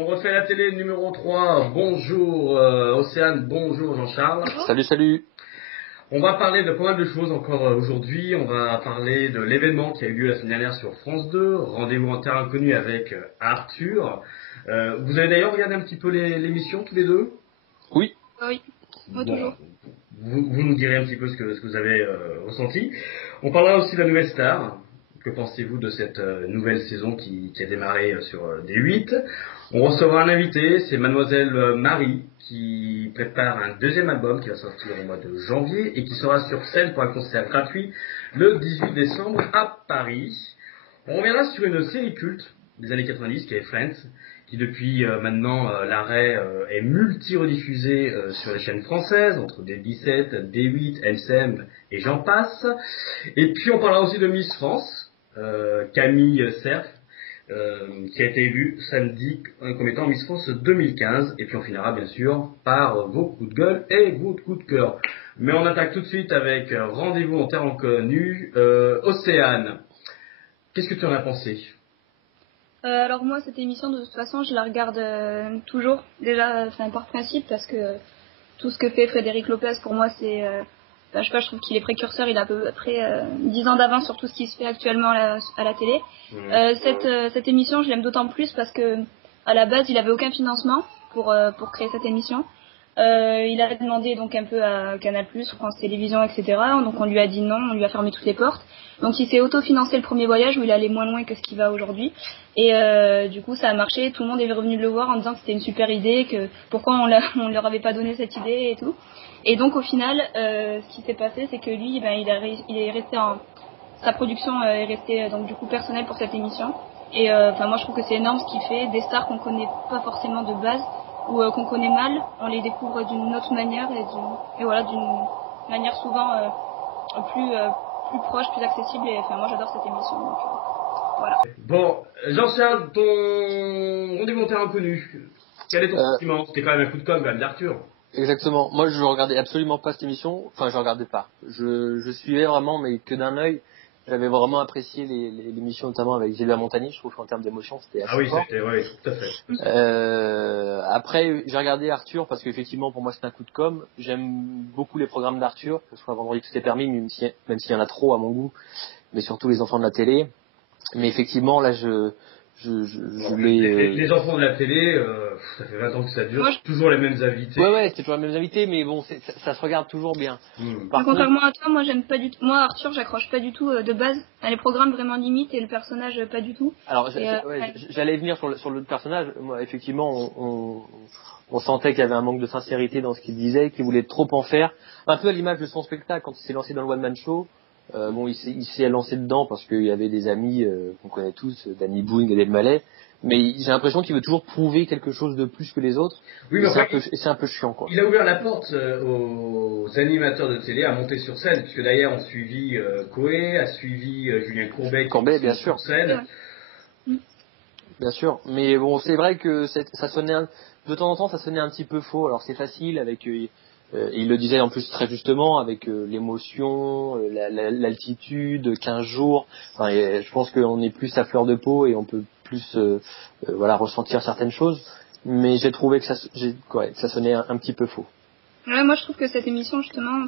On refait la télé numéro 3. Bonjour Océane, bonjour Jean-Charles. Salut, salut. On va parler de pas mal de choses encore aujourd'hui. On va parler de l'événement qui a eu lieu la semaine dernière sur France 2. Rendez-vous en terre inconnue avec Arthur. Vous avez d'ailleurs regardé un petit peu l'émission tous les deux? Oui. Oui, moi toujours. Vous nous direz un petit peu ce que vous avez ressenti. On parlera aussi de la nouvelle star. Que pensez-vous de cette nouvelle saison qui a démarré sur D8? On recevra un invité, c'est Mademoiselle Marie, qui prépare un deuxième album qui va sortir au mois de janvier et qui sera sur scène pour un concert gratuit le 18 décembre à Paris. On reviendra sur une série culte des années 90 qui est Friends, qui depuis maintenant l'arrêt est multi-rediffusé sur les chaînes françaises, entre D17, D8, MCM et j'en passe. Et puis on parlera aussi de Miss France, Camille Cerf, qui a été élue samedi comme étant Miss France 2015. Et puis on finira bien sûr par vos coups de gueule et vos coups de cœur. Mais on attaque tout de suite avec Rendez-vous en terre inconnue. Océane, qu'est-ce que tu en as pensé? Alors moi, cette émission, de toute façon, je la regarde toujours. Déjà, par principe, parce que tout ce que fait Frédéric Lopez, pour moi, c'est... je sais pas, je trouve qu'il est précurseur. Il a à peu près 10 ans d'avance sur tout ce qui se fait actuellement à la télé. Cette émission, je l'aime d'autant plus parce que à la base, il avait aucun financement pour créer cette émission. Il a demandé donc un peu à Canal+, France Télévisions, etc. Donc on lui a dit non, on lui a fermé toutes les portes. Donc il s'est autofinancé le premier voyage où il allait moins loin que ce qu'il va aujourd'hui. Et du coup ça a marché, tout le monde est revenu le voir en disant que c'était une super idée, que pourquoi on leur avait pas donné cette idée et tout. Et donc au final, ce qui s'est passé, c'est que lui, il est resté sa production est restée donc du coup personnelle pour cette émission. Et moi je trouve que c'est énorme ce qu'il fait, des stars qu'on connaît pas forcément de base, ou qu'on connaît mal, on les découvre d'une autre manière et voilà, d'une manière souvent plus proche, plus accessible. Et moi j'adore cette émission. Donc, voilà. Bon, Jean-Charles, ton Rendez-vous en terre inconnue, quel est ton sentiment? C'était quand même un coup de com' quand même d'Arthur. Exactement. Moi, je regardais absolument pas cette émission. Enfin, je regardais pas. Je suivais vraiment, mais que d'un œil. J'avais vraiment apprécié l'émission, notamment avec Gilbert Montagny. Je trouve qu'en termes d'émotion, c'était assez fort. Oui, tout à fait. Après, j'ai regardé Arthur parce qu'effectivement, pour moi, c'est un coup de com'. J'aime beaucoup les programmes d'Arthur, que ce soit Vendredi tout est permis, même s'il y en a trop à mon goût, mais surtout les enfants de la télé. Mais effectivement, là, les enfants de la télé, ça fait 20 ans que ça dure, toujours les mêmes invités. Ouais, c'est toujours les mêmes invités, mais bon, ça se regarde toujours bien. Contrairement à toi, moi j'aime pas du tout. Moi Arthur, j'accroche pas du tout de base. Les programmes vraiment limites et le personnage pas du tout. Alors j'allais venir sur le personnage. Moi, effectivement, on sentait qu'il y avait un manque de sincérité dans ce qu'il disait, qu'il voulait trop en faire. Un peu à l'image de son spectacle quand il s'est lancé dans le One Man Show. Il s'est lancé dedans parce qu'il y avait des amis qu'on connaît tous, Danny Boone et Del Mallet. Mais j'ai l'impression qu'il veut toujours prouver quelque chose de plus que les autres. Oui, mais c'est un peu chiant, quoi. Il a ouvert la porte aux animateurs de télé à monter sur scène, puisque d'ailleurs on suivi Coé, a suivi Julien Courbet bien sûr. Sur scène. Bien sûr, mais bon, c'est vrai que ça sonnait de temps en temps, ça sonnait un petit peu faux. Alors c'est facile avec il le disait en plus très justement avec l'émotion, l'altitude, 15 jours. Enfin, je pense qu'on est plus à fleur de peau et on peut plus ressentir certaines choses. Mais j'ai trouvé que ça sonnait un petit peu faux. Ouais, moi je trouve que cette émission justement,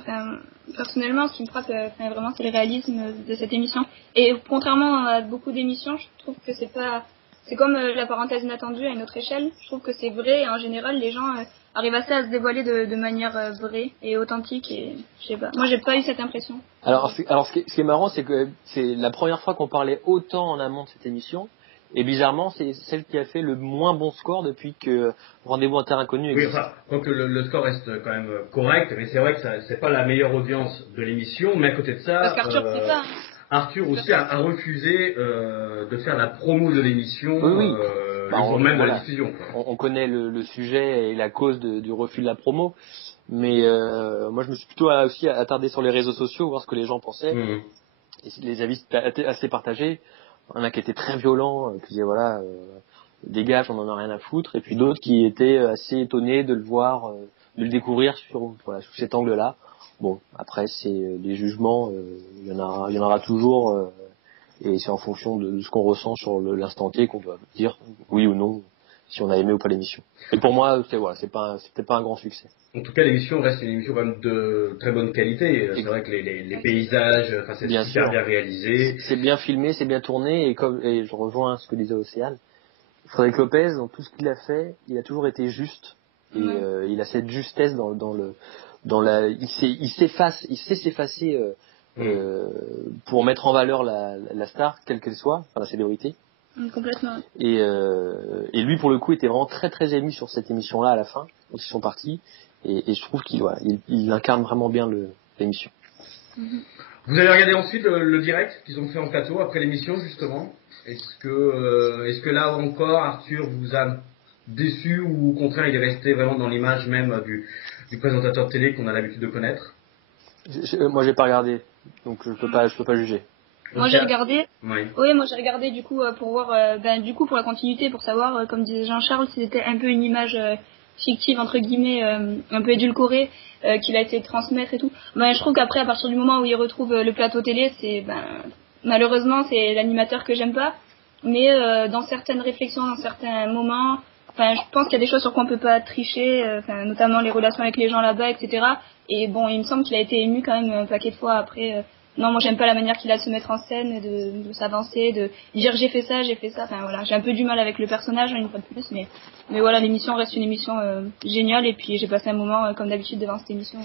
personnellement, ce qui me frappe vraiment, c'est le réalisme de cette émission. Et contrairement à beaucoup d'émissions, je trouve que c'est comme la parenthèse inattendue à une autre échelle. Je trouve que c'est vrai et en général les gens arrivent assez à se dévoiler de manière vraie et authentique, et je sais pas. Moi j'ai pas eu cette impression. Alors ce qui est marrant, c'est que c'est la première fois qu'on parlait autant en amont de cette émission. Et bizarrement, c'est celle qui a fait le moins bon score depuis que Rendez-vous en terre inconnue existe. Oui, donc le score reste quand même correct, mais c'est vrai que c'est pas la meilleure audience de l'émission. Mais à côté de ça, parce qu'Arthur, c'est ça. Arthur aussi a refusé de faire la promo de l'émission le jour même de la diffusion. On connaît le sujet et la cause du refus de la promo, mais moi je me suis plutôt aussi attardé sur les réseaux sociaux, voir ce que les gens pensaient. Et les avis étaient assez partagés. Il y en a qui étaient très violents, qui disaient dégage, on en a rien à foutre, et puis d'autres qui étaient assez étonnés de le voir, de le découvrir sous cet angle-là. Bon, après c'est des jugements, il y en aura toujours, et c'est en fonction de ce qu'on ressent sur l'instant T qu'on doit dire oui ou non si on a aimé ou pas l'émission. Et pour moi, c'était pas un grand succès. En tout cas, l'émission reste une émission quand même de très bonne qualité. C'est vrai que les paysages, c'est bien super sûr. bien réalisé. C'est bien filmé, c'est bien tourné, et je rejoins ce que disait Océane. Frédéric Lopez, dans tout ce qu'il a fait, il a toujours été juste. Et il a cette justesse il sait s'effacer pour mettre en valeur la star, quelle qu'elle soit, enfin la célébrité. Complètement. Et lui, pour le coup, était vraiment très très ému sur cette émission-là à la fin, quand ils sont partis. Et je trouve qu'il incarne vraiment bien l'émission. Vous avez regardé ensuite le direct qu'ils ont fait en plateau après l'émission, justement. Est-ce que là encore, Arthur vous a déçu, ou au contraire, il est resté vraiment dans l'image même du présentateur de télé qu'on a l'habitude de connaître? Moi, j'ai pas regardé, donc je peux pas juger. Moi j'ai regardé. Oui, moi j'ai regardé du coup pour voir, pour la continuité, pour savoir, comme disait Jean-Charles, si c'était un peu une image fictive entre guillemets, un peu édulcorée, qu'il a essayé de transmettre et tout. Je trouve qu'après, à partir du moment où il retrouve le plateau télé, malheureusement c'est l'animateur que j'aime pas. Mais dans certaines réflexions, dans certains moments, je pense qu'il y a des choses sur quoi on peut pas tricher, notamment les relations avec les gens là-bas, etc. Et bon, il me semble qu'il a été ému quand même un paquet de fois après. Non, moi j'aime pas la manière qu'il a de se mettre en scène, de s'avancer, de dire j'ai fait ça. J'ai un peu du mal avec le personnage, une fois de plus, mais voilà, l'émission reste une émission géniale, et puis j'ai passé un moment comme d'habitude devant cette émission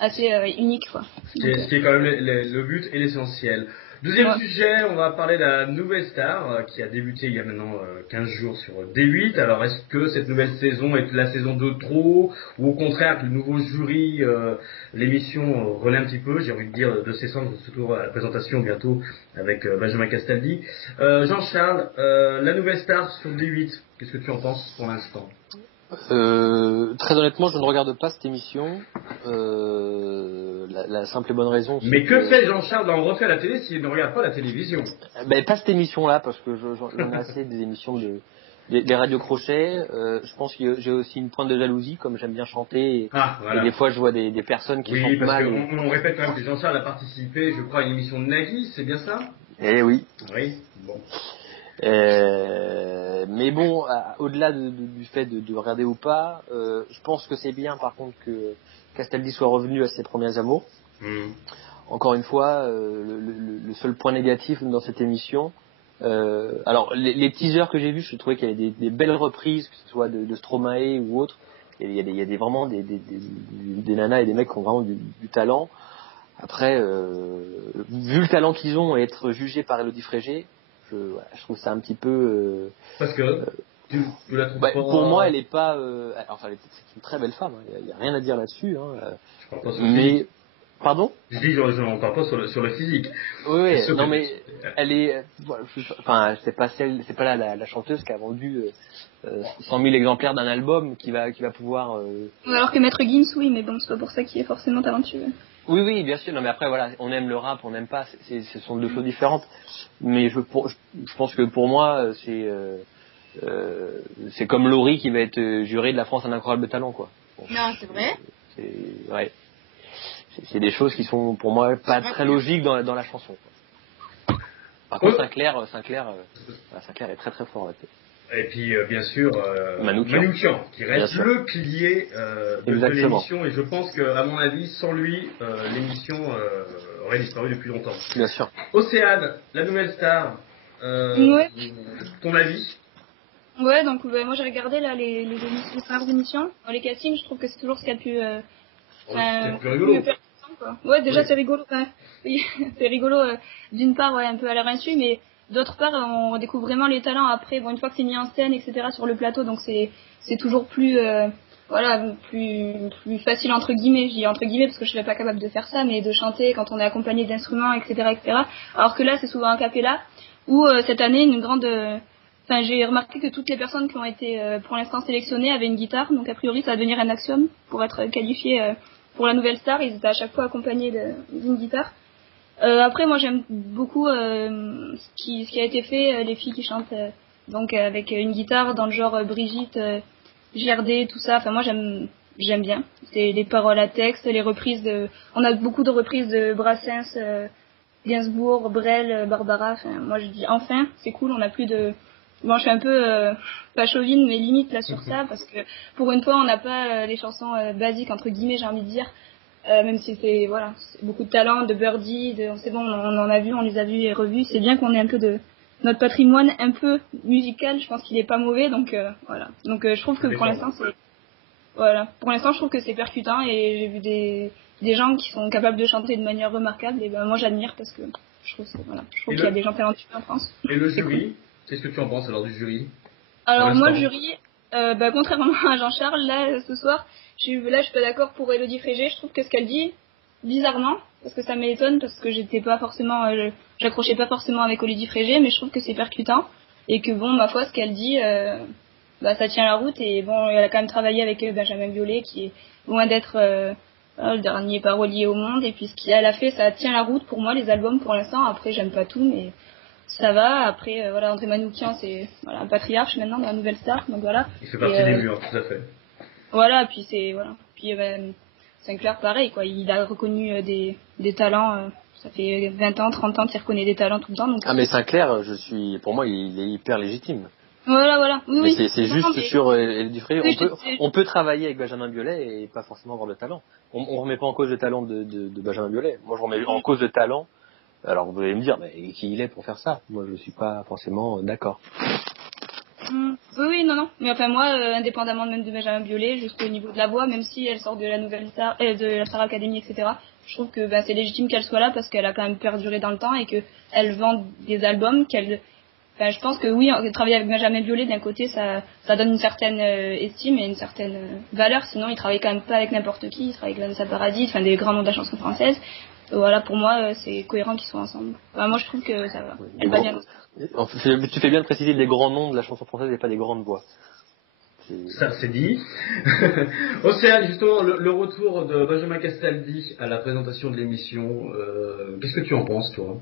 assez unique, quoi. Ce qui est quand même le but et l'essentiel. Deuxième sujet, on va parler de la nouvelle star qui a débuté il y a maintenant 15 jours sur D8. Alors, est-ce que cette nouvelle saison est la saison de trop, ou au contraire que le nouveau jury, l'émission relaie un petit peu, j'ai envie de dire, de ses cendres, surtout à la présentation bientôt avec Benjamin Castaldi. Jean-Charles, la nouvelle star sur D8, qu'est-ce que tu en penses pour l'instant? Très honnêtement, je ne regarde pas cette émission. La simple et bonne raison. Mais que fait Jean-Charles dans refait à la télé s'il ne regarde pas la télévision? Pas cette émission-là, parce que j'en ai assez des émissions des radios crochets. Je pense que j'ai aussi une pointe de jalousie, comme j'aime bien chanter. Et des fois, je vois des personnes qui chantent mal. Oui, parce qu'on répète quand même que Jean-Charles a participé, je crois, à une émission de Nagui, c'est bien ça? Eh oui. Oui, bon. Mais bon, au-delà du fait de regarder ou pas, je pense que c'est bien par contre que Castaldi soit revenu à ses premiers amours. Encore une fois, le seul point négatif dans cette émission, alors les teasers que j'ai vus, je trouvais qu'il y avait des belles reprises, que ce soit de Stromae ou autre. Il y a vraiment des nanas et des mecs qui ont vraiment du talent. Après, vu le talent qu'ils ont et être jugés par Élodie Frégé, je trouve ça un petit peu. Parce que tu la trouves pas... Pour moi, elle est pas. C'est une très belle femme. Il y a rien à dire là-dessus. Je parle pas sur le physique. Pardon? Je dis, je n'en parle pas sur le physique. Oui, non mais elle est. C'est pas la chanteuse qui a vendu 100 000 exemplaires d'un album qui va pouvoir. Alors que Maître Gims, oui, mais bon, c'est pas pour ça qu'il est forcément talentueux. Oui, bien sûr. Non, mais après, voilà, on aime le rap, on n'aime pas. Ce sont deux choses différentes. Mais je pense que pour moi, c'est comme Laurie qui va être jurée de la France un incroyable talent, quoi. Bon, non, c'est vrai. C'est des choses qui sont pour moi pas très logiques dans la chanson, quoi. Par contre, Sinclair est très très fort là-dessus. Et puis, bien sûr, Manoukian, qui reste le pilier de l'émission. Et je pense qu'à mon avis, sans lui, l'émission aurait disparu depuis longtemps. Bien sûr. Océane, la nouvelle star, ton avis? Ouais, donc moi j'ai regardé là les premières émissions. Dans les castings, je trouve que c'est toujours ce qu'il y a de plus... plus rigolo. Ouais, déjà c'est rigolo. C'est rigolo d'une part, un peu à leur insu, mais d'autre part, on découvre vraiment les talents après. Bon, une fois que c'est mis en scène, etc. sur le plateau, donc c'est toujours plus plus facile entre guillemets. Je dis entre guillemets parce que je serais pas capable de faire ça, mais de chanter quand on est accompagné d'instruments, etc. Alors que là, c'est souvent a cappella. Ou cette année, j'ai remarqué que toutes les personnes qui ont été pour l'instant sélectionnées avaient une guitare, donc a priori ça va devenir un axiome pour être qualifié pour la nouvelle star. Ils étaient à chaque fois accompagnés d'une guitare. Après, moi j'aime beaucoup ce qui a été fait, les filles qui chantent donc avec une guitare dans le genre Brigitte, JRD, tout ça. Enfin moi j'aime bien. C'est les paroles à texte, les reprises on a beaucoup de reprises de Brassens, Gainsbourg, Brel, Barbara. Enfin moi je dis enfin, c'est cool, on a plus de bon, je suis un peu pas chauvine, mais limite là sur ça, parce que pour une fois, on n'a pas les chansons basiques entre guillemets, j'ai envie de dire. Même si c'est beaucoup de talent, de Birdie, c'est bon, on en a vu, on les a vus et revus. C'est bien qu'on ait un peu de notre patrimoine un peu musical. Je pense qu'il est pas mauvais, donc voilà. Donc je trouve que pour l'instant pour l'instant je trouve que c'est percutant et j'ai vu des gens qui sont capables de chanter de manière remarquable. Et ben moi j'admire parce que je trouve qu'il y a des gens talentueux en France. Et le jury, qu'est-ce que tu en penses alors du jury? Alors moi le jury, contrairement à Jean-Charles, là ce soir, je suis pas d'accord pour Élodie Frégé. Je trouve que ce qu'elle dit, bizarrement, parce que ça m'étonne, parce que j'accrochais pas forcément avec Élodie Frégé, mais je trouve que c'est percutant et que bon, ma foi, ce qu'elle dit, ça tient la route. Et bon, elle a quand même travaillé avec Benjamin Biolay, qui est loin d'être le dernier parolier au monde. Et puis ce qu'elle a fait, ça tient la route pour moi, les albums pour l'instant. Après, j'aime pas tout, mais ça va. Après, André Manoukian, c'est un patriarche maintenant dans la Nouvelle Star, donc voilà. Il fait partie des murs, tout à fait. Voilà, puis Puis Sinclair, pareil, quoi. Il a reconnu des talents. Ça fait 20 ans, 30 ans qu'il reconnaît des talents tout le temps. Donc, mais Sinclair, pour moi, il est hyper légitime. Voilà. Oui, mais c'est juste sur Élodie Frégé. Oui, on peut travailler avec Benjamin Biolay et pas forcément avoir le talent. On remet pas en cause le talent de Benjamin Biolay. Moi, je remets en cause le talent. Alors, vous allez me dire, mais qui il est pour faire ça? Moi, je suis pas forcément d'accord. Oui, non. Mais enfin, moi, indépendamment même de Benjamin Biolay, jusqu'au niveau de la voix, même si elle sort de la Nouvelle Star, de la Star Academy, etc., je trouve que c'est légitime qu'elle soit là parce qu'elle a quand même perduré dans le temps et qu'elle vend des albums je pense que oui, travailler avec Benjamin Biolay, d'un côté, ça donne une certaine estime et une certaine valeur. Sinon, il travaille quand même pas avec n'importe qui. Il travaille avec Vanessa Paradis, des grands noms de la chanson française. Voilà, pour moi, c'est cohérent qu'ils soient ensemble. Moi, je trouve que ça va. Elle va bien. Tu fais bien de préciser des grands noms de la chanson française et pas des grandes voix. Ça, c'est dit. Océane, justement, le retour de Benjamin Castaldi à la présentation de l'émission, qu'est-ce que tu en penses, toi?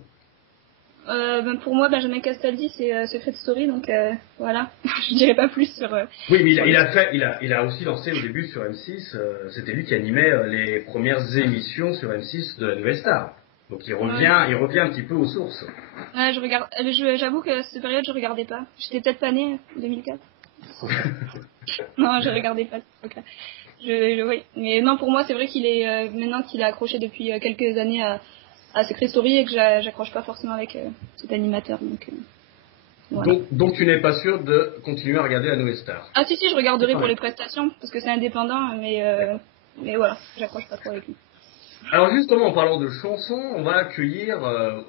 Pour moi, Benjamin Castaldi, c'est Secret Story, donc voilà. Je dirais pas plus sur. Oui, mais il a aussi lancé au début sur M6. C'était lui qui animait les premières émissions sur M6 de la Nouvelle Star. Donc il revient un petit peu aux sources. Ouais, j'avoue que à cette période, je regardais pas. J'étais peut-être pas née en 2004. Non, je regardais pas. Oui, mais non, pour moi, c'est vrai qu'il est maintenant qu'il a accroché depuis quelques années à Secret Story et que j'accroche pas forcément avec cet animateur. Voilà. Donc tu n'es pas sûr de continuer à regarder la Nouvelle Star? Ah si, je regarderai pour les prestations parce que c'est indépendant, mais voilà, j'accroche pas trop avec lui. Alors justement, en parlant de chansons, on va accueillir,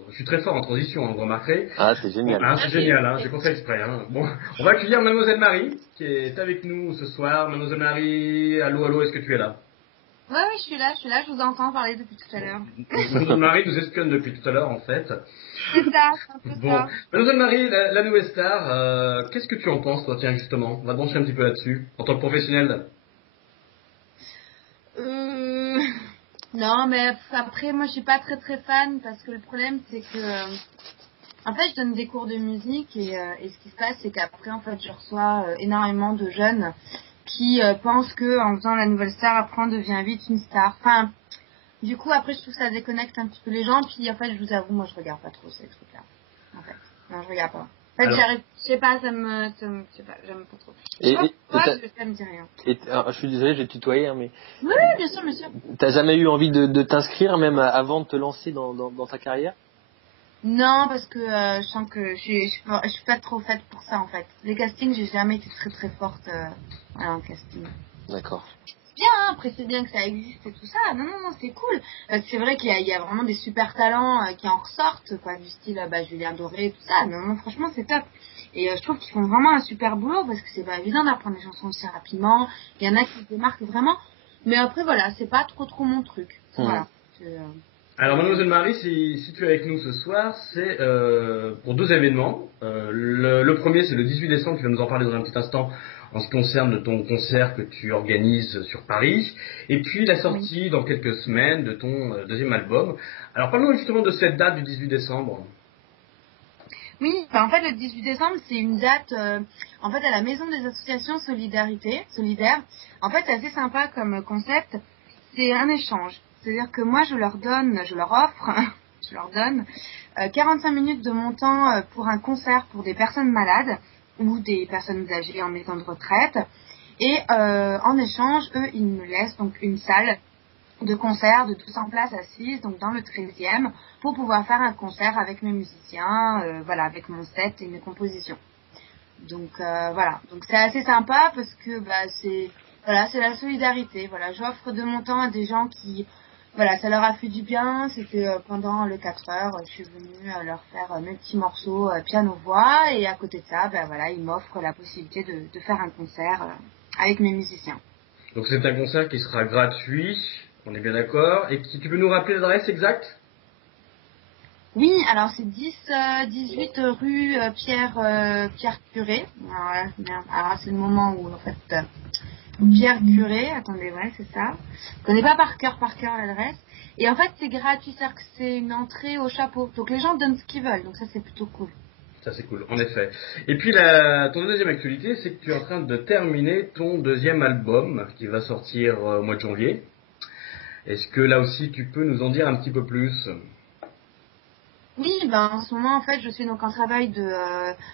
je suis très fort en transition, vous remarquerez. Ah, c'est génial. C'est génial, j'ai fait exprès. Bon, on va accueillir Mademoiselle Marie, qui est avec nous ce soir. Mademoiselle Marie, allô, est-ce que tu es là? Oui, je suis là, je vous entends parler depuis tout à l'heure. Mademoiselle Marie nous espionne depuis tout à l'heure, en fait. C'est ça, un peu bon. ça. Mademoiselle Marie, la Nouvelle Star, qu'est-ce que tu en penses, toi, tiens, justement? On va brancher un petit peu là-dessus, en tant que professionnelle. Non, mais après, moi, je suis pas très très fan parce que le problème, c'est que, en fait, je donne des cours de musique et ce qui se passe, c'est qu'après, en fait, je reçois énormément de jeunes qui pensent que en faisant la Nouvelle Star, après, on devient vite une star. Enfin, du coup, après, je trouve que ça déconnecte un petit peu les gens. Puis, en fait, je vous avoue, moi, je regarde pas trop ces trucs-là. En fait, non, je regarde pas. En fait, j'arrive, je sais pas, j'aime pas trop. Ça me dit rien. Je suis désolé, j'ai tutoyé, mais. Oui, bien sûr, monsieur. T'as jamais eu envie de t'inscrire, même avant de te lancer dans ta carrière? Non, parce que je sens que je suis pas trop faite pour ça, en fait. Les castings, j'ai jamais été très très forte en casting. D'accord. Bien, hein, après c'est bien que ça existe et tout ça. Non, c'est cool. C'est vrai qu'il y a vraiment des super talents qui en ressortent, quoi, du style Julien Doré et tout ça. Non, franchement, c'est top. Et je trouve qu'ils font vraiment un super boulot parce que c'est pas évident d'apprendre des chansons aussi rapidement. Il y en a qui se démarquent vraiment. Mais après, voilà, c'est pas trop mon truc. Voilà. Alors, Mademoiselle Marie, si tu es avec nous ce soir, c'est pour deux événements. Le premier, c'est le 18 décembre, tu vas nous en parler dans un petit instant, en ce qui concerne ton concert que tu organises sur Paris. Et puis, la sortie dans quelques semaines de ton deuxième album. Alors, parle-nous justement de cette date du 18 décembre. Oui, en fait, le 18 décembre, c'est une date, en fait, à la Maison des Associations Solidaire. En fait, c'est assez sympa comme concept. C'est un échange. C'est-à-dire que moi, je leur offre 45 minutes de mon temps pour un concert pour des personnes malades. ou des personnes âgées en maison de retraite. Et en échange, eux, ils me laissent donc une salle de concert de 200 places assises, donc dans le 13e, pour pouvoir faire un concert avec mes musiciens, avec mon set et mes compositions. Donc voilà, donc c'est assez sympa parce que c'est la solidarité. Voilà, j'offre de mon temps à des gens qui ça leur a fait du bien. C'était pendant les 4 heures, je suis venue leur faire mes petits morceaux piano-voix, et à côté de ça, ils m'offrent la possibilité de faire un concert avec mes musiciens. Donc c'est un concert qui sera gratuit, on est bien d'accord, et tu peux nous rappeler l'adresse exacte ? Oui, alors c'est 18 rue Pierre Curé. Alors c'est le moment où en fait Pierre Curé, attendez, c'est ça. Je connais pas par cœur l'adresse. Et en fait c'est gratuit, c'est-à-dire que c'est une entrée au chapeau. Donc les gens donnent ce qu'ils veulent, donc ça c'est plutôt cool. Ça c'est cool, en effet. Et puis ton deuxième actualité, c'est que tu es en train de terminer ton deuxième album qui va sortir au mois de janvier. Est-ce que là aussi tu peux nous en dire un petit peu plus ? Oui, en ce moment en fait je suis donc en travail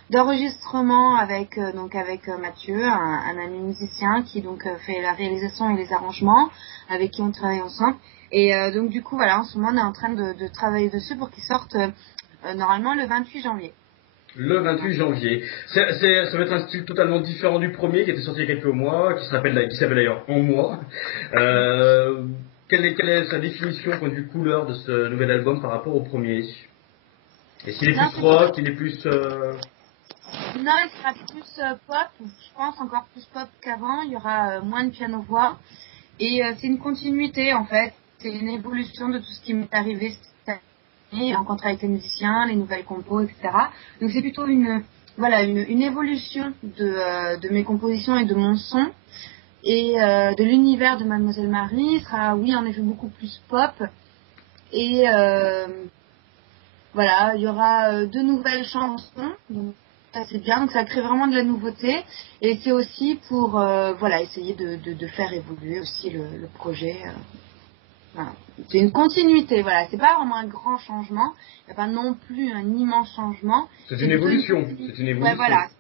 d'enregistrement avec Mathieu, un ami musicien qui donc fait la réalisation et les arrangements, avec qui on travaille ensemble. Et donc du coup en ce moment on est en train de travailler dessus pour qu'il sorte normalement le 28 janvier. Le 28 janvier. Ça va être un style totalement différent du premier qui était sorti il y a quelques mois, qui s'appelle d'ailleurs En Moi. Quelle est sa définition au point de vue couleur de ce nouvel album par rapport au premier ? Est-ce qu'il est plus rock, il est plus... Non, il sera plus pop, je pense encore plus pop qu'avant, il y aura moins de piano-voix. Et c'est une continuité en fait, c'est une évolution de tout ce qui m'est arrivé cette année, rencontrer avec les musiciens, les nouvelles compos, etc. Donc c'est plutôt une évolution de mes compositions et de mon son. Et de l'univers de Mademoiselle Marie sera, oui, en effet, beaucoup plus pop. Et il y aura 2 nouvelles chansons. Donc ça c'est bien, donc ça crée vraiment de la nouveauté. Et c'est aussi pour essayer de faire évoluer aussi le projet. C'est une continuité, c'est pas vraiment un grand changement, il n'y a pas non plus un immense changement. C'est une évolution.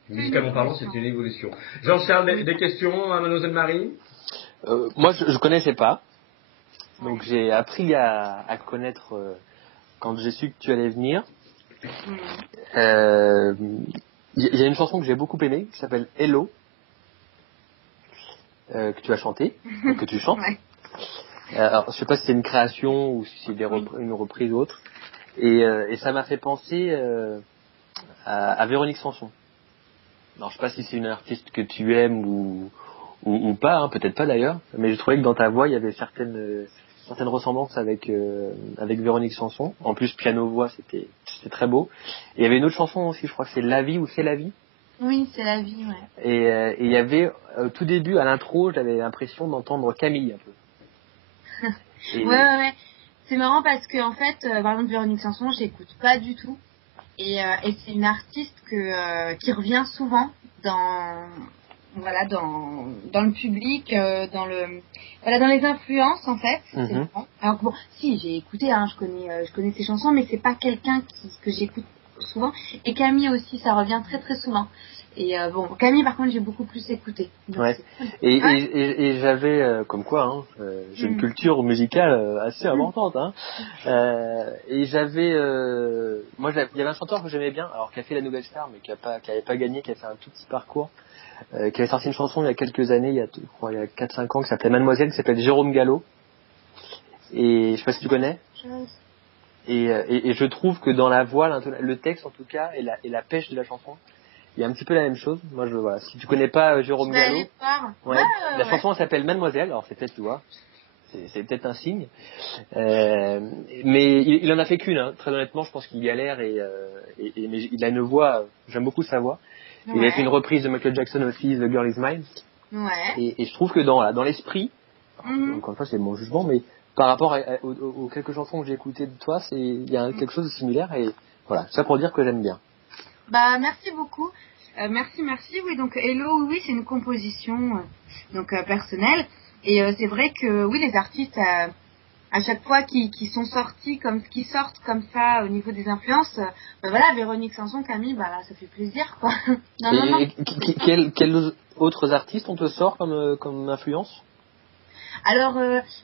Musicalement parlant, c'est une évolution. Jean-Charles, des questions à Mademoiselle Marie ? Moi, je connaissais pas, donc j'ai appris à connaître quand j'ai su que tu allais venir. Il y a une chanson que j'ai beaucoup aimée qui s'appelle Hello, que tu as chanté, que tu chantes. Ouais. Alors, je sais pas si c'est une création ou si c'est une reprise ou autre. Et ça m'a fait penser à Véronique Sanson. Alors, je sais pas si c'est une artiste que tu aimes ou pas, peut-être pas d'ailleurs. Mais je trouvais que dans ta voix, il y avait certaines ressemblances avec Véronique Sanson. En plus, piano-voix, c'était très beau. Et il y avait une autre chanson aussi, je crois que c'est La Vie ou C'est la Vie. Oui, c'est la vie, ouais. Et il y avait, au tout début, à l'intro, j'avais l'impression d'entendre Camille un peu. Ouais. C'est marrant parce que en fait, par exemple, Véronique Sanson, j'écoute pas du tout. Et c'est une artiste qui revient souvent dans le public, dans les influences en fait. Mm-hmm. Alors bon, si j'ai écouté, je connais ses chansons, mais c'est pas quelqu'un que j'écoute souvent. Et Camille aussi, ça revient très très souvent. Et Camille par contre j'ai beaucoup plus écouté. Ouais. Et j'avais comme quoi j'ai une culture musicale assez importante et j'avais il y avait un chanteur que j'aimais bien, alors qui a fait la Nouvelle Star mais qui avait pas gagné, qui a fait un tout petit parcours, qui avait sorti une chanson il y a quelques années, il y a 4-5 ans, qui s'appelait Mademoiselle, qui s'appelle Jérôme Gallo, et je sais pas si tu connais. Et je trouve que dans la voix, le texte en tout cas et la pêche de la chanson, il y a un petit peu la même chose. Moi, si tu connais pas Jérôme Gallo, la chanson s'appelle Mademoiselle. Alors c'est peut-être, tu vois, c'est peut-être un signe. Mais il en a fait qu'une. Très honnêtement, je pense qu'il galère mais il a une voix. J'aime beaucoup sa voix. Ouais. Il a fait une reprise de Michael Jackson aussi, The Girl Is Mine. Ouais. Et je trouve que dans l'esprit, encore une fois, c'est mon jugement, mais par rapport aux quelques chansons que j'ai écoutées de toi, il y a quelque chose de similaire. Et voilà, ça pour dire que j'aime bien. Merci beaucoup. Merci. Oui, donc Hello, oui, c'est une composition personnelle. Et c'est vrai que oui, les artistes à chaque fois qui sont sortis qui sortent comme ça au niveau des influences, voilà, Véronique Sanson, Camille, bah là, ça fait plaisir, quoi. Non. Quels autres artistes on te sort comme influence? Alors,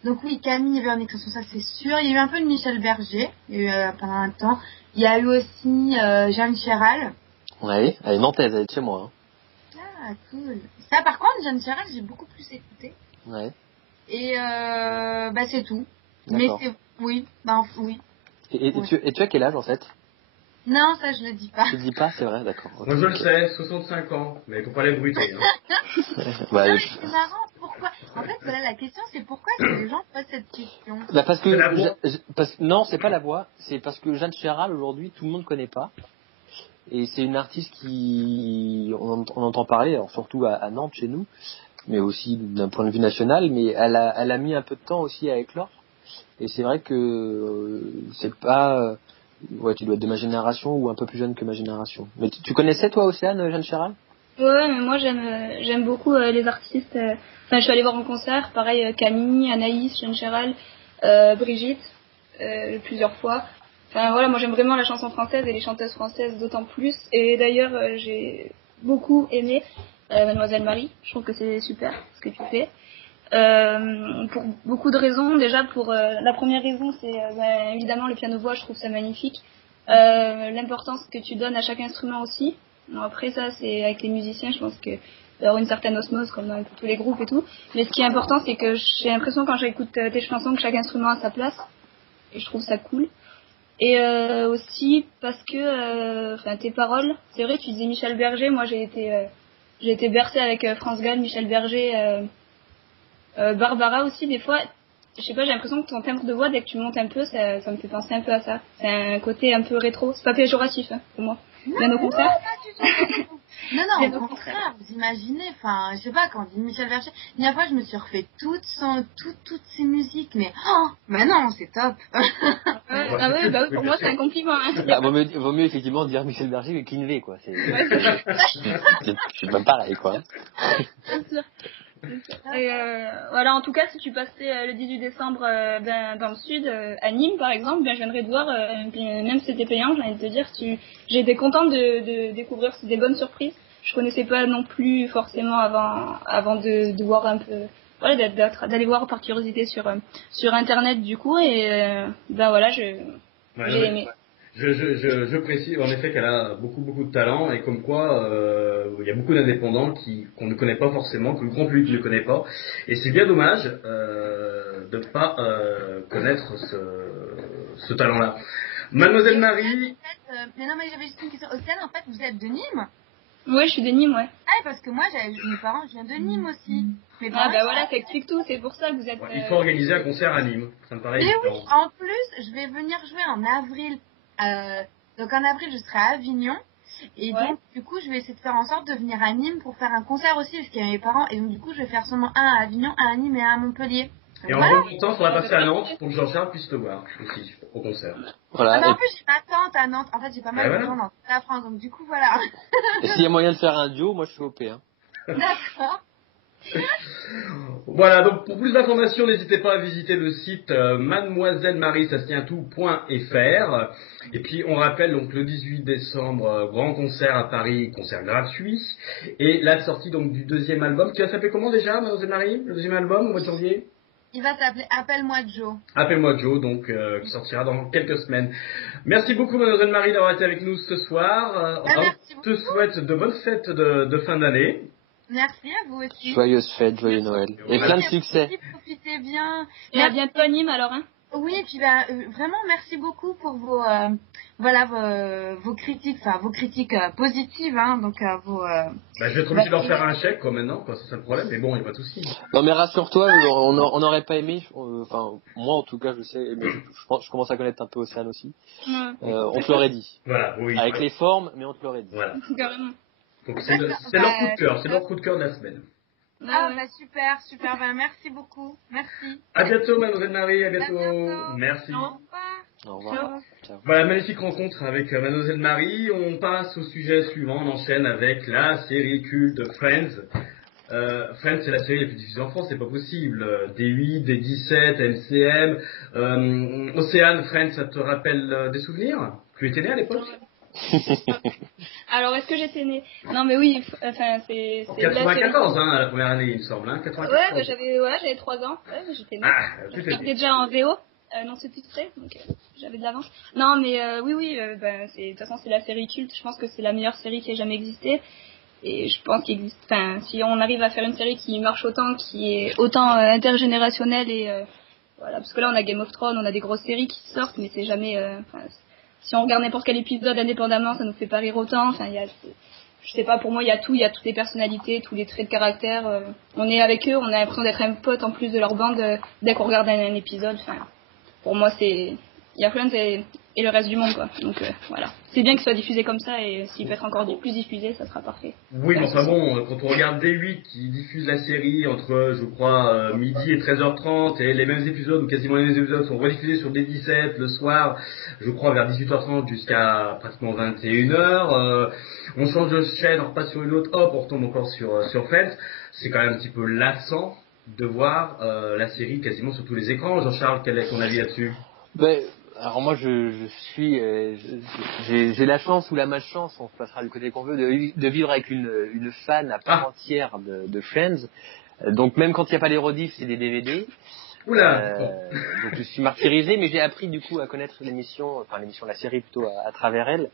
donc oui, Camille et Véronique Sanson, ça c'est sûr. Il y a eu un peu de Michel Berger, il y a eu pendant un temps. Il y a eu aussi Jeanne Chéral. Ouais, elle est nantaise, elle est de chez moi. Hein. Ah, cool. Ça, par contre, Jeanne Chéral, j'ai beaucoup plus écouté. Ouais. Et bah c'est tout. D'accord. Mais c'est oui. Et tu as quel âge en fait? Non, ça je le dis pas. Tu le dis pas, c'est vrai, d'accord. Moi je le sais, 65 ans, mais faut pas les bruiter. Hein. Bah, non, mais c'est marrant, pourquoi? En fait, voilà, la question c'est pourquoi est-ce que les gens posent cette question? bah parce que la voix. non, c'est pas la voix, c'est parce que Jeanne Chéral aujourd'hui tout le monde connaît pas. Et c'est une artiste qui on entend parler, alors surtout à Nantes chez nous, mais aussi d'un point de vue national, mais elle a mis un peu de temps aussi à éclore. Et c'est vrai que c'est pas ouais, tu dois être de ma génération ou un peu plus jeune que ma génération. Mais tu connaissais toi Océane, Jeanne Chéral? Ouais, mais moi j'aime beaucoup les artistes. Enfin, je suis allée voir en concert, pareil Camille, Anaïs, Jeanne Chéral, Brigitte, plusieurs fois. Enfin voilà, moi j'aime vraiment la chanson française et les chanteuses françaises d'autant plus. Et d'ailleurs j'ai beaucoup aimé Mademoiselle Marie. Je trouve que c'est super ce que tu fais. Pour beaucoup de raisons. Déjà pour la première raison c'est évidemment le piano-voix, je trouve ça magnifique. L'importance que tu donnes à chaque instrument aussi. Bon, après ça c'est avec les musiciens, je pense que il y avoir une certaine osmose comme dans tous les groupes et tout. Mais ce qui est important c'est que j'ai l'impression quand j'écoute tes chansons que chaque instrument a sa place. Et je trouve ça cool. Et aussi parce que tes paroles, c'est vrai tu disais Michel Berger, moi j'ai été bercée avec France Gall, Michel Berger, Barbara aussi des fois. Je sais pas, j'ai l'impression que ton timbre de voix dès que tu montes un peu, ça me fait penser un peu à ça. C'est un côté un peu rétro, c'est pas péjoratif hein, pour moi. Bien au contraire. Non, au contraire, vous imaginez, enfin, je sais pas, quand on dit Michel Berger, une dernière fois, je me suis refait toutes ses musiques, mais, bah non, c'est top. Bah oui, pour moi, c'est un compliment, hein. Bah, vaut mieux effectivement dire Michel Berger que Kinvey, quoi. C'est pas pareil, quoi. Bien sûr. Et voilà, en tout cas, si tu passais le 18 décembre dans le sud, à Nîmes par exemple, je viendrais te voir, même si c'était payant, j'ai envie de te dire, j'ai été contente de découvrir des bonnes surprises. Je connaissais pas non plus forcément avant de voir un peu, voilà, d'aller voir par curiosité sur internet du coup, et voilà, j'ai aimé. Je précise en effet qu'elle a beaucoup de talent et comme quoi il y a beaucoup d'indépendants qu'on ne connaît pas forcément, que le grand public ne connaît pas, et c'est bien dommage de ne pas connaître ce talent-là. Mademoiselle Marie. Mais non, mais j'avais juste une question. Océane, en fait, vous êtes de Nîmes? Ouais, je suis de Nîmes, ouais. Ah, parce que moi, mes parents, je viens de Nîmes aussi. Bah voilà, ça explique tout, c'est pour ça que vous êtes... Il faut organiser un concert à Nîmes, ça me paraît évident. Mais oui, en plus, je vais venir jouer en avril. Donc en avril, je serai à Avignon. Et donc, du coup, je vais essayer de faire en sorte de venir à Nîmes pour faire un concert aussi, parce qu'il y a mes parents. Et donc, du coup, je vais faire seulement un à Avignon, un à Nîmes et un à Montpellier. Et en même temps, il faudra passer à Nantes pour que Jean-Charles puisse te voir aussi, au concert. Voilà. Mais en plus, j'ai ma tante à Nantes. En fait, j'ai pas mal de gens dans toute la France. Donc, du coup, voilà. Et s'il y a moyen de faire un duo, moi, je suis OP, hein. D'accord. Voilà, donc pour plus d'informations, n'hésitez pas à visiter le site mademoisellemariesastient-tout.fr. Et puis on rappelle donc le 18 décembre, grand concert à Paris, concert gratuit. Et la sortie donc du deuxième album, qui va s'appeler comment déjà, Mademoiselle Marie? Le deuxième album au mois de janvier? Il va s'appeler Appelle-moi Joe. Appelle-moi Joe, donc qui sortira dans quelques semaines. Merci beaucoup Mademoiselle Marie d'avoir été avec nous ce soir. On te souhaite de bonnes fêtes de fin d'année. Merci à vous aussi. Joyeuse fête, joyeux Noël. Et plein de succès. Profitez bien. Et à bientôt à Nîmes alors, hein. Oui, et puis vraiment merci beaucoup pour vos critiques, enfin vos critiques positives, hein, donc vos. Je vais être obligé de leur faire un chèque quoi maintenant, quoi, c'est ça le problème, mais bon, il n'y a pas de souci. Non mais rassure-toi, on n'aurait pas aimé, enfin moi en tout cas je sais, mais je commence à connaître un peu Océane aussi. On te l'aurait dit. Voilà, oui. Avec les formes, mais on te l'aurait dit. Voilà. Carrément. Donc c'est leur coup de cœur, c'est leur coup de cœur de la semaine. Ah bah super, ben, merci beaucoup, merci. À bientôt Mademoiselle Marie, à bientôt. Merci. Au revoir. Au revoir. Ciao. Voilà, magnifique rencontre avec Mademoiselle Marie. On passe au sujet suivant, on enchaîne avec la série culte Friends. Friends, c'est la série la plus diffusée en France, c'est pas possible. D8, D17, MCM, Océane, Friends, ça te rappelle des souvenirs? Tu étais né à l'époque? Alors, est-ce que j'étais née? Non, mais oui, enfin, c'est... En 94, la première année, il me semble, hein, 94. Ouais, bah, j'avais 3 ans, ouais, j'étais née. J'étais déjà en VO, non sous-titré, donc j'avais de l'avance. Non, mais oui, de toute façon, c'est la série culte, je pense que c'est la meilleure série qui ait jamais existé. Et je pense qu'il existe, enfin, si on arrive à faire une série qui marche autant, qui est autant intergénérationnelle et voilà, parce que là on a Game of Thrones, on a des grosses séries qui sortent, mais c'est jamais, si on regarde n'importe quel épisode indépendamment, ça nous fait pas rire autant. Enfin, je sais pas, pour moi il y a toutes les personnalités, tous les traits de caractère. On est avec eux, on a l'impression d'être un pote en plus de leur bande dès qu'on regarde un épisode. Enfin, pour moi il y a Friends et le reste du monde, quoi. Donc voilà, c'est bien qu'il soit diffusé comme ça, et s'il peut être encore plus diffusé, ça sera parfait. Oui, mais enfin bon, quand on regarde D8 qui diffuse la série entre, je crois, midi et 13h30, et les mêmes épisodes, ou quasiment les mêmes épisodes, sont rediffusés sur D17 le soir, je crois vers 18h30 jusqu'à pratiquement 21h, on change de chaîne, on repasse sur une autre, hop, on retombe encore sur Friends. C'est quand même un petit peu lassant de voir la série quasiment sur tous les écrans. Jean-Charles, quel est ton avis là-dessus? Alors moi j'ai la chance ou la malchance, on se passera du côté qu'on veut, de vivre avec une fan à part entière de Friends. Donc même quand il n'y a pas les rediffs, c'est des DVD. Oula. Donc je suis martyrisé, mais j'ai appris du coup à connaître la série plutôt à travers elle.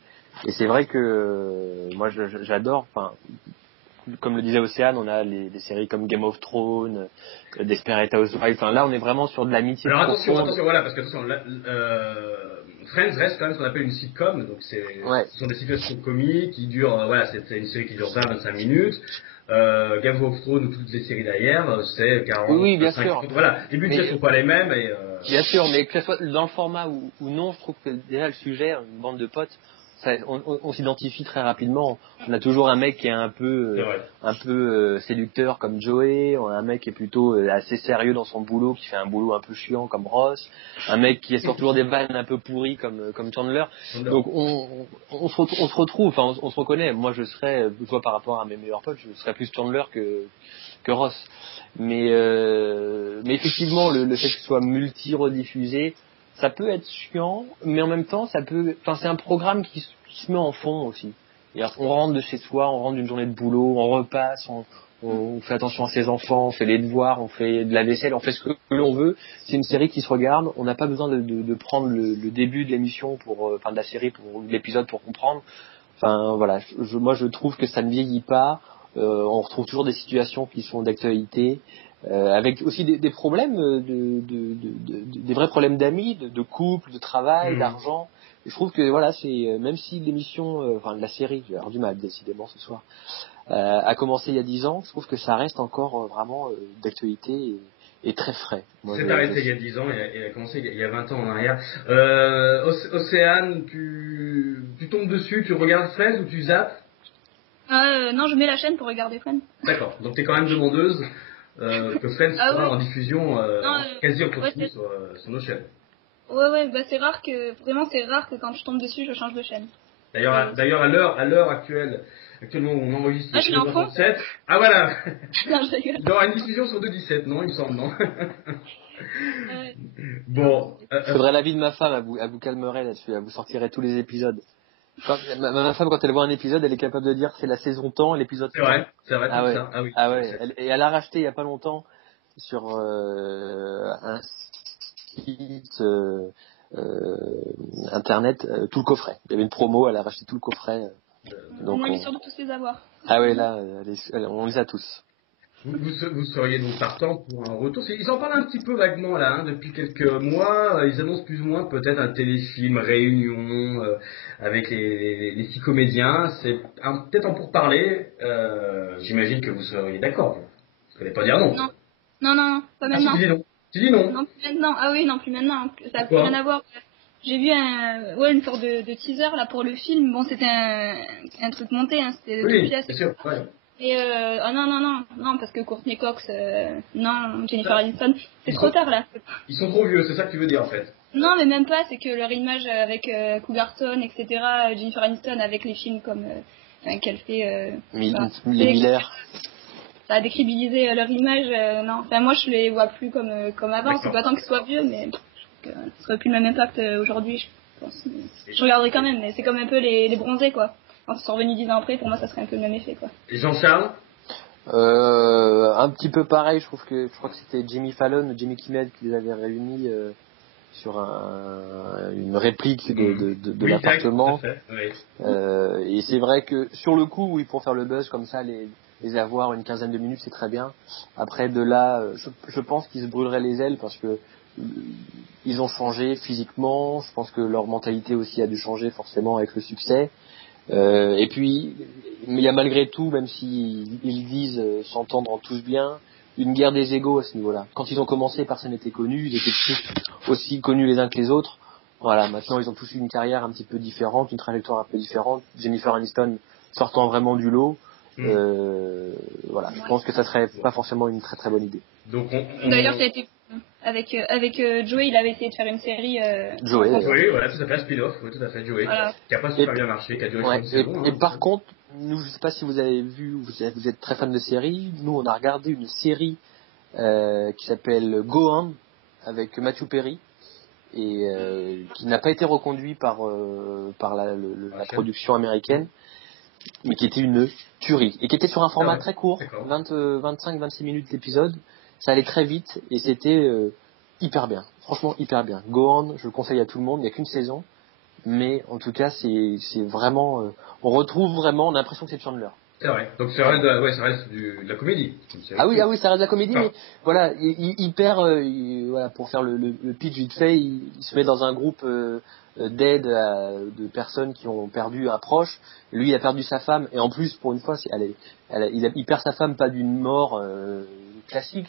Et c'est vrai que moi j'adore. Comme le disait Océane, on a les séries comme Game of Thrones, Desperate Housewives. Enfin, là, on est vraiment sur de l'amitié. Alors attention, voilà, parce que Friends reste quand même ce qu'on appelle une sitcom, donc ce sont des situations comiques qui durent, c'est une série qui dure 20-25 minutes. Game of Thrones ou toutes les séries derrière, c'est 40. Oui, bien sûr. Voilà, les budgets sont pas les mêmes. Bien sûr, mais que ce soit dans le format ou non, je trouve que déjà le sujet, une bande de potes, on s'identifie très rapidement. On a toujours un mec qui est un peu séducteur comme Joey, on a un mec qui est plutôt assez sérieux dans son boulot, qui fait un boulot un peu chiant comme Ross, un mec qui sort toujours des vannes un peu pourries comme Chandler. Donc on se retrouve, enfin on se reconnaît. Moi je serais, toi par rapport à mes meilleurs potes, je serais plus Chandler que Ross. Mais effectivement le fait que ce soit multi-rediffusé, ça peut être chiant, mais en même temps, c'est un programme qui se met en fond aussi. On rentre de chez soi, on rentre d'une journée de boulot, on repasse, on fait attention à ses enfants, on fait les devoirs, on fait de la vaisselle, on fait ce que l'on veut. C'est une série qui se regarde, on n'a pas besoin de prendre le début de l'émission de la série de l'épisode pour comprendre. Enfin, voilà. Moi, je trouve que ça ne vieillit pas. On retrouve toujours des situations qui sont d'actualité. Avec aussi des problèmes, des vrais problèmes d'amis, de couple, de travail, d'argent. Et je trouve que voilà, c'est même si l'émission, la série, j'ai avoir du mal décidément ce soir, a commencé il y a 10 ans, je trouve que ça reste encore vraiment d'actualité et très frais. C'est arrêté il y a 10 ans et a commencé il y a 20 ans en arrière. Océane, tu tombes dessus, tu regardes Friends ou tu zappes? Non, je mets la chaîne pour regarder Friends. D'accord, donc t'es quand même demandeuse que Friends soit en diffusion quasi en continu sur nos chaînes. Ouais, c'est rare que quand je tombe dessus, je change de chaîne. D'ailleurs, à l'heure actuellement on enregistre je l'ai en fond. Ah voilà. Non, je rigole. Il y aura une diffusion sur 2-17, non, il me semble, non. Bon. Faudrait l'avis de ma femme, elle vous calmerait là-dessus, elle vous sortirait tous les épisodes. Ma femme, quand elle voit un épisode, elle est capable de dire c'est la saison temps, l'épisode. C'est vrai, ça. Oui. Et elle a racheté il y a pas longtemps sur un site internet tout le coffret. Il y avait une promo, elle a racheté tout le coffret. Donc on est sûr de tous les avoir. Ah ouais, là, on les a tous. Vous seriez donc partant pour un retour. Ils en parlent un petit peu vaguement là, depuis quelques mois. Ils annoncent plus ou moins peut-être un téléfilm réunion avec les 6 comédiens. C'est peut-être en pourparler. J'imagine que vous seriez d'accord. Vous n'allez pas dire non. Non, pas maintenant. Tu dis non. Non, plus maintenant. Ah oui, non, plus maintenant. Ça n'a plus rien à voir. J'ai vu une sorte de teaser là pour le film. Bon, c'était un truc monté, hein. C'était oui, bien sûr. Ouais. Et non, parce que Courtney Cox, non, Jennifer Aniston, c'est trop tard là. Ils sont trop vieux, c'est ça que tu veux dire en fait. Non, mais même pas, c'est que leur image avec Cougarton, etc., Jennifer Aniston avec les films comme qu'elle fait. Les Miller. ça a décrédibilisé leur image. Non, enfin moi je les vois plus comme avant. D'accord. C'est pas tant qu'ils soient vieux, mais je trouve que ça aurait plus le même impact aujourd'hui. Je pense. Je regarderai quand même, mais c'est comme un peu les bronzés quoi. Quand ils sont revenus 10 ans après, pour moi ça serait un peu le même effet quoi. Et Jean-Charles? Un petit peu pareil, je crois que c'était Jimmy Fallon, Jimmy Kimmel qui les avait réunis sur une réplique de Oui, l'appartement. tout à fait, oui. Et c'est vrai que sur le coup, oui, pour faire le buzz comme ça, les avoir une quinzaine de minutes, c'est très bien. Après de là, je pense qu'ils se brûleraient les ailes parce que ils ont changé physiquement. Je pense que leur mentalité aussi a dû changer forcément avec le succès. Et puis, il y a malgré tout, même s'ils disent s'entendre tous bien, une guerre des égos à ce niveau-là. Quand ils ont commencé, personne n'était connu, ils étaient tous aussi connus les uns que les autres. Voilà, maintenant ils ont tous eu une carrière un petit peu différente, une trajectoire un peu différente. Jennifer Aniston sortant vraiment du lot. Voilà, je pense que ça serait pas forcément une très très bonne idée. Donc D'ailleurs, ça a été avec Joey, il avait essayé de faire une série. Joey, d'ailleurs. Oui, voilà, tout à fait, un spin-off, oui, tout à fait, Joey, Voilà. qui a pas super bien marché, qui a duré 30 saisons. Et par contre, nous, je sais pas si vous avez vu, vous êtes très fan de séries. Nous, on a regardé une série qui s'appelle Go On avec Matthew Perry et qui n'a pas été reconduit par la production américaine, mais qui était une tuerie et qui était sur un format très court, 25-26 minutes l'épisode. Ça allait très vite et c'était hyper bien, franchement hyper bien. Go On, je le conseille à tout le monde. Il n'y a qu'une saison, mais en tout cas c'est vraiment, on retrouve vraiment, on a l'impression que c'est Chandler. C'est vrai. Donc ça reste de la comédie. Ah oui, ça reste de la comédie, mais voilà, il perd, voilà, pour faire le pitch vite fait, il se met dans un groupe d'aide de personnes qui ont perdu un proche. Lui, il a perdu sa femme, et en plus, pour une fois, il perd sa femme pas d'une mort classique.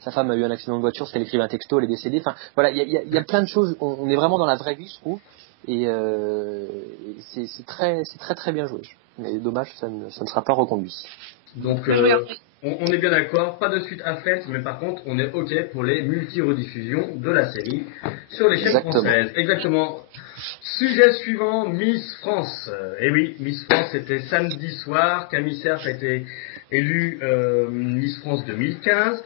Sa femme a eu un accident de voiture, parce qu'elle écrivait un texto, elle est décédée. Enfin, voilà, il y a plein de choses. On est vraiment dans la vraie vie, je trouve, et c'est très très bien joué. Mais dommage, ça ne sera pas reconduit. Donc, on est bien d'accord, pas de suite à faire, mais par contre, on est OK pour les multi-rediffusions de la série sur les chaînes françaises. Exactement. Sujet suivant, Miss France. Eh oui, Miss France, c'était samedi soir. Camille Cerf a été élue Miss France 2015.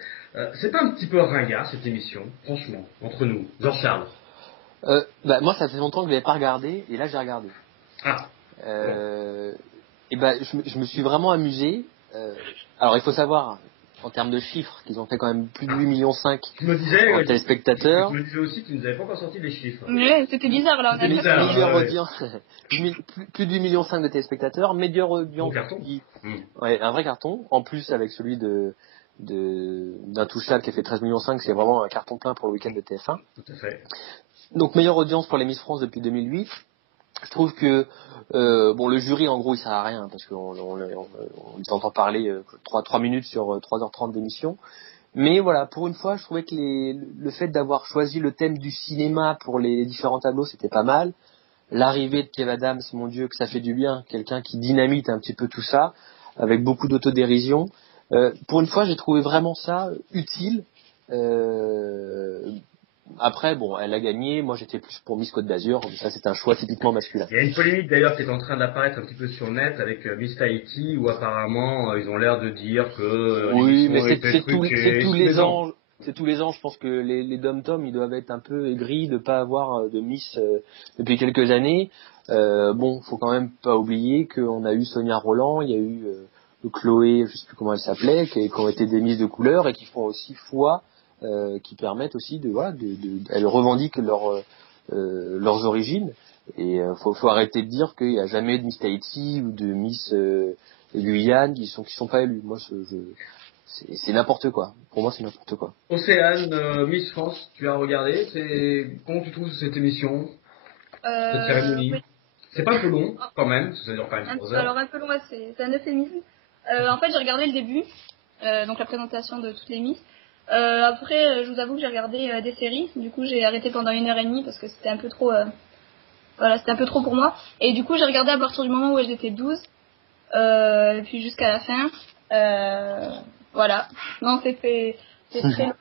C'est pas un petit peu ringard, cette émission, franchement, entre nous. Jean-Charles. Moi, ça fait longtemps que je l'avais pas regardé, et là, j'ai regardé. Ah. Et je me suis vraiment amusé. Alors, il faut savoir, en termes de chiffres, qu'ils ont fait quand même plus de 8,5 millions en téléspectateurs. Je me disais aussi qu'ils nous avaient pas encore sorti les chiffres. Mais c'était bizarre, là. C'était meilleure audience. Plus de 8,5 millions de téléspectateurs. Meilleure audience. Un vrai carton. En plus, avec celui d'Intouchable qui a fait 13,5 millions, c'est vraiment un carton plein pour le week-end de TF1. Tout à fait. Donc, meilleure audience pour les Miss France depuis 2008. Je trouve que le jury en gros il sert à rien parce qu'on les entend parler 3 minutes sur 3h30 d'émission, mais voilà, pour une fois je trouvais que le fait d'avoir choisi le thème du cinéma pour les différents tableaux c'était pas mal. L'arrivée de Kev Adams, mon Dieu que ça fait du bien, quelqu'un qui dynamite un petit peu tout ça avec beaucoup d'autodérision. Pour une fois j'ai trouvé vraiment ça utile. Après, elle a gagné. Moi, j'étais plus pour Miss Côte d'Azur. Ça, c'est un choix typiquement masculin. Il y a une polémique d'ailleurs qui est en train d'apparaître un petit peu sur le net avec Miss Tahiti où apparemment ils ont l'air de dire que oui, mais c'est tous les ans. C'est tous les ans. Je pense que les dom-toms, ils doivent être un peu aigris de pas avoir de Miss depuis quelques années. Faut quand même pas oublier qu'on a eu Sonia Roland, il y a eu Chloé, je sais plus comment elle s'appelait, qui ont été des Miss de couleur et qui font aussi foi. Qui permettent aussi elles revendiquent leurs origines et faut arrêter de dire qu'il n'y a jamais de Miss Tahiti ou de Miss Guyane qui sont pas élus. Moi c'est n'importe quoi. Pour moi c'est n'importe quoi. Océane, Miss France, tu as regardé, comment tu trouves cette émission, cette cérémonie? Oui. C'est pas un peu long quand même, ça dure quand même 3 heures. Alors un peu long, c'est un euphémisme. En fait j'ai regardé le début, donc la présentation de toutes les Miss. Après, je vous avoue que j'ai regardé des séries. Du coup, j'ai arrêté pendant 1h30 parce que c'était un peu trop. C'était un peu trop pour moi. Et du coup, j'ai regardé à partir du moment où elles étaient 12, et puis jusqu'à la fin. Voilà. Non, c'est très long.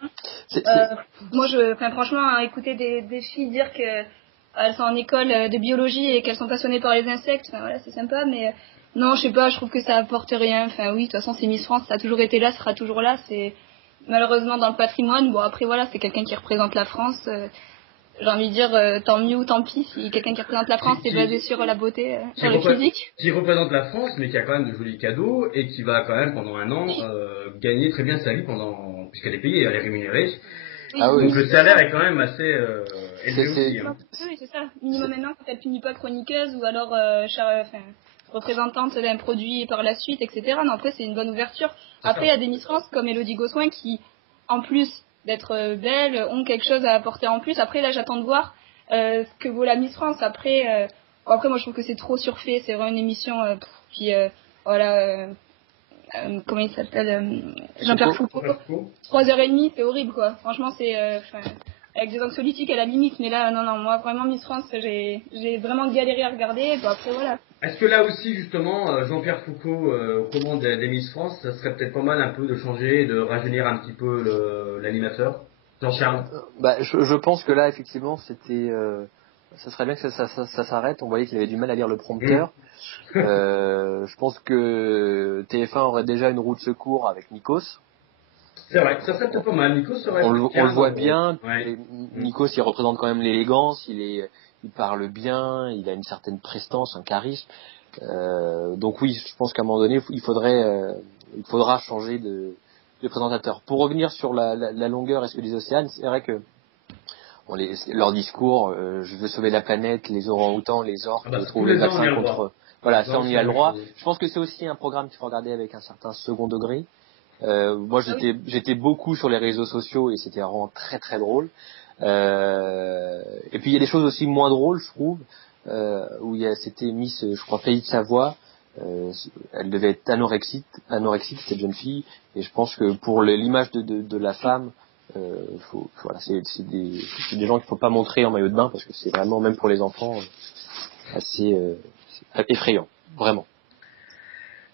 Moi, franchement, écouter des filles dire que elles sont en école de biologie et qu'elles sont passionnées par les insectes, voilà, c'est sympa, mais Non, je sais pas, je trouve que ça apporte rien. Enfin oui, de toute façon, c'est Miss France, ça a toujours été là, ça sera toujours là. C'est malheureusement dans le patrimoine. Bon, après voilà, c'est quelqu'un qui représente la France. J'ai envie de dire, tant mieux ou tant pis si quelqu'un qui représente la France est basé sur la beauté, sur le physique. Qui représente la France, mais qui a quand même de jolis cadeaux et qui va quand même pendant un an gagner très bien sa vie puisqu'elle est payée, elle est rémunérée. Oui, donc le salaire est quand même assez élevé aussi. Hein. Oui, c'est ça. Minimum maintenant, quand elle finit pas chroniqueuse ou alors représentante d'un produit par la suite, etc. Non, après, c'est une bonne ouverture. Après, il y a des Miss France comme Elodie Gossuin qui, en plus d'être belles, ont quelque chose à apporter en plus. Après, là, j'attends de voir ce que vaut la Miss France. Après, moi, je trouve que c'est trop surfait. C'est vraiment une émission voilà... comment il s'appelle Jean-Pierre Foucault. 3h30, c'est horrible, quoi. Franchement, c'est... avec des anxiolytiques à la limite, mais là, non, moi, vraiment, Miss France, j'ai vraiment galéré à regarder, bon, après, voilà. Est-ce que là aussi, justement, Jean-Pierre Foucault, aux commandes des Miss France, ça serait peut-être pas mal un peu de changer, de rajeunir un petit peu l'animateur Jean-Charles je pense que là, effectivement, c'était... ça serait bien que ça s'arrête. On voyait qu'il avait du mal à lire le prompteur. Je pense que TF1 aurait déjà une roue de secours avec Nikos. C'est vrai, ça serait peut-être pas mal. Nikos serait on le voit bien. Ouais. Nikos, il représente quand même l'élégance. Il parle bien. Il a une certaine prestance, un charisme. Donc oui, je pense qu'à un moment donné, il faudra changer de présentateur. Pour revenir sur la longueur et ce que disent Océane, c'est vrai que leur discours, je veux sauver la planète, les orang-outans, les orques, trouver le vaccin contre... Voilà, ça on y a le droit. Je pense que c'est aussi un programme qu'il faut regarder avec un certain second degré. Moi, j'étais beaucoup sur les réseaux sociaux et c'était vraiment très très drôle. Et puis il y a des choses aussi moins drôles, je trouve, où c'était Miss, je crois, Pays de Savoie. Elle devait être anorexique cette jeune fille. Et je pense que pour l'image de la femme, voilà, c'est des gens qu'il faut pas montrer en maillot de bain parce que c'est vraiment, même pour les enfants, assez effrayant, vraiment.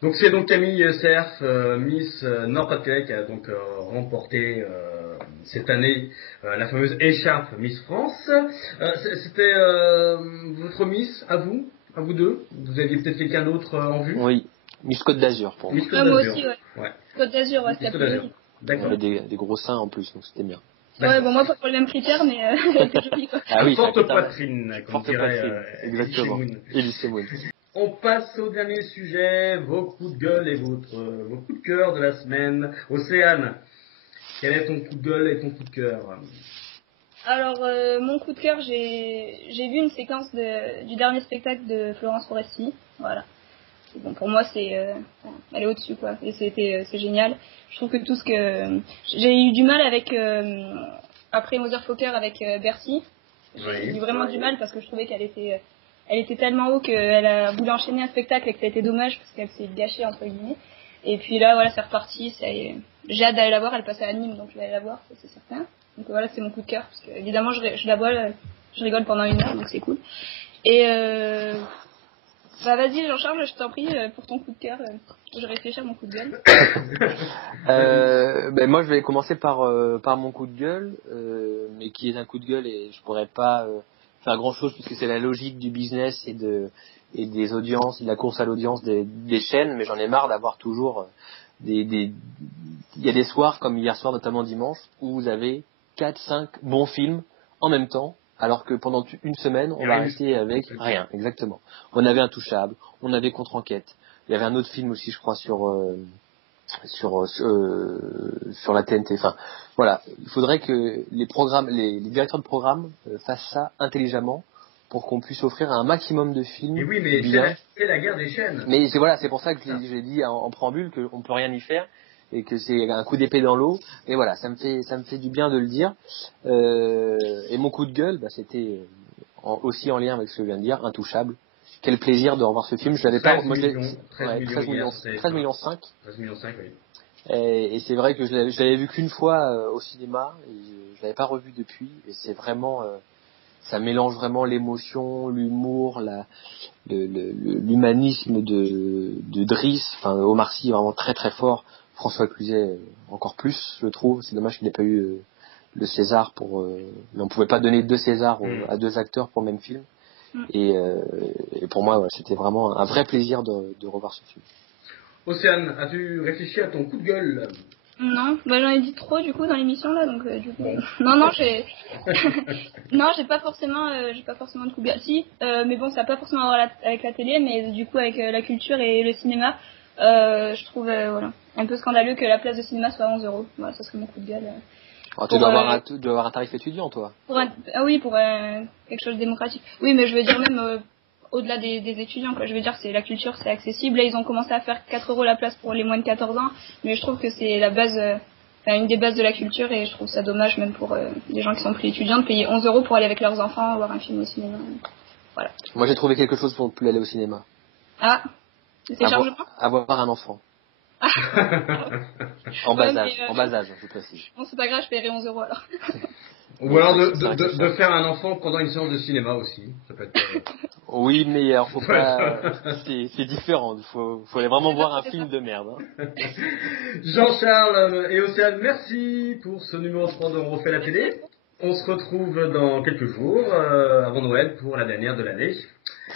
Donc c'est donc Camille Cerf, Miss Nord-Pas-de-Calais, qui a donc remporté cette année la fameuse écharpe Miss France. C'était votre Miss à vous deux. Vous aviez peut-être quelqu'un d'autre en vue. Oui, Miss Côte d'Azur pour Miss Côte d'Azur. Moi aussi, ouais. Côte d'Azur, ouais, c'était la plus. D'accord. On avait des gros seins en plus, donc c'était bien. Ouais, bon, moi, pas pour les mêmes critères, mais c'était joli, quoi. Ah oui, forte poitrine, comme dirait exactement. Elise Moon. On passe au dernier sujet, vos coups de gueule et vos coups de cœur de la semaine. Océane, quel est ton coup de gueule et ton coup de cœur? Alors, mon coup de cœur, j'ai vu une séquence du dernier spectacle de Florence Foresti. Voilà. Bon, pour moi, elle est au-dessus, quoi. Et c'est génial. Je trouve que tout ce que... J'ai eu du mal avec... après Mother Fokker avec Bercy. J'ai eu vraiment du mal parce que je trouvais qu'elle était tellement haut qu'elle a voulu enchaîner un spectacle et que ça a été dommage parce qu'elle s'est gâchée, entre guillemets. Et puis là, voilà, c'est reparti. J'ai hâte d'aller la voir. Elle passe à Nîmes, donc je vais aller la voir, ça, c'est certain. Donc voilà, c'est mon coup de cœur. Parce que, évidemment, je la vois, je rigole pendant 1 heure, donc c'est cool. Et vas-y, Jean-Charles, je t'en prie, pour ton coup de cœur. Je réfléchis à mon coup de gueule. Moi, je vais commencer par mon coup de gueule, mais qui est un coup de gueule et je pourrais pas faire grand-chose puisque c'est la logique du business et des audiences, de la course à l'audience des chaînes. Mais j'en ai marre d'avoir toujours il y a des soirs comme hier soir, notamment dimanche, où vous avez 4-5 bons films en même temps. Alors que pendant une semaine, on va rester avec rien, exactement. On avait Intouchable, on avait Contre-enquête. Il y avait un autre film aussi, je crois, sur la TNT. Enfin, voilà. Il faudrait que les directeurs de programme fassent ça intelligemment pour qu'on puisse offrir un maximum de films. Et oui, mais bien. C'est la guerre des chaînes. Mais c'est pour ça que j'ai dit en préambule qu'on peut rien y faire. Et que c'est un coup d'épée dans l'eau. Et voilà, ça me fait du bien de le dire. Et mon coup de gueule, c'était aussi en lien avec ce que je viens de dire, Intouchable. Quel plaisir de revoir ce film. Je l'avais pas. 13 millions 5. 13 millions 5, oui. Et c'est vrai que je l'avais vu qu'une fois au cinéma. Et je l'avais pas revu depuis. Et c'est vraiment, ça mélange vraiment l'émotion, l'humour, l'humanisme de Driss. Enfin, Omar Sy est vraiment très très fort. François Cluzet encore plus, je trouve. C'est dommage qu'il n'ait pas eu le César mais on pouvait pas donner 2 Césars à 2 acteurs pour le même film. Et pour moi, c'était vraiment un vrai plaisir de revoir ce film. Océane, as-tu réfléchi à ton coup de gueule? Non, j'en ai dit trop du coup dans l'émission là, donc du coup non j'ai non j'ai pas forcément de coup de gueule. Si, mais bon ça n'a pas forcément à voir avec la télé, mais du coup avec la culture et le cinéma, je trouve un peu scandaleux que la place de cinéma soit à 11 €. Voilà, ça serait mon coup de gueule. Tu dois avoir un tarif étudiant, toi. Oui, pour quelque chose de démocratique. Oui, mais je veux dire même au-delà des étudiants, quoi. Je veux dire, c'est la culture, c'est accessible. Là, ils ont commencé à faire 4 € la place pour les moins de 14 ans, mais je trouve que c'est la base, une des bases de la culture, et je trouve ça dommage, même pour des gens qui sont plus étudiants, de payer 11 € pour aller avec leurs enfants voir un film au cinéma. Voilà. Moi, j'ai trouvé quelque chose pour ne plus aller au cinéma. Ah, c'est chargement. Avoir un enfant. En bas âge, je précise. Bon, c'est pas grave, je paierai 11 € alors. Ou alors de faire un enfant pendant une séance de cinéma aussi. Ça peut être. Oui, mais alors faut pas. C'est différent. Faut aller vraiment voir un film de merde. Hein. Jean-Charles et Océane, merci pour ce numéro 3 de On refait la télé. On se retrouve dans quelques jours avant Noël pour la dernière de l'année.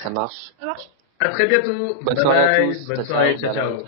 Ça marche. Ça marche. À très bientôt. Bonne soirée à tous. Bonne soirée. Ciao.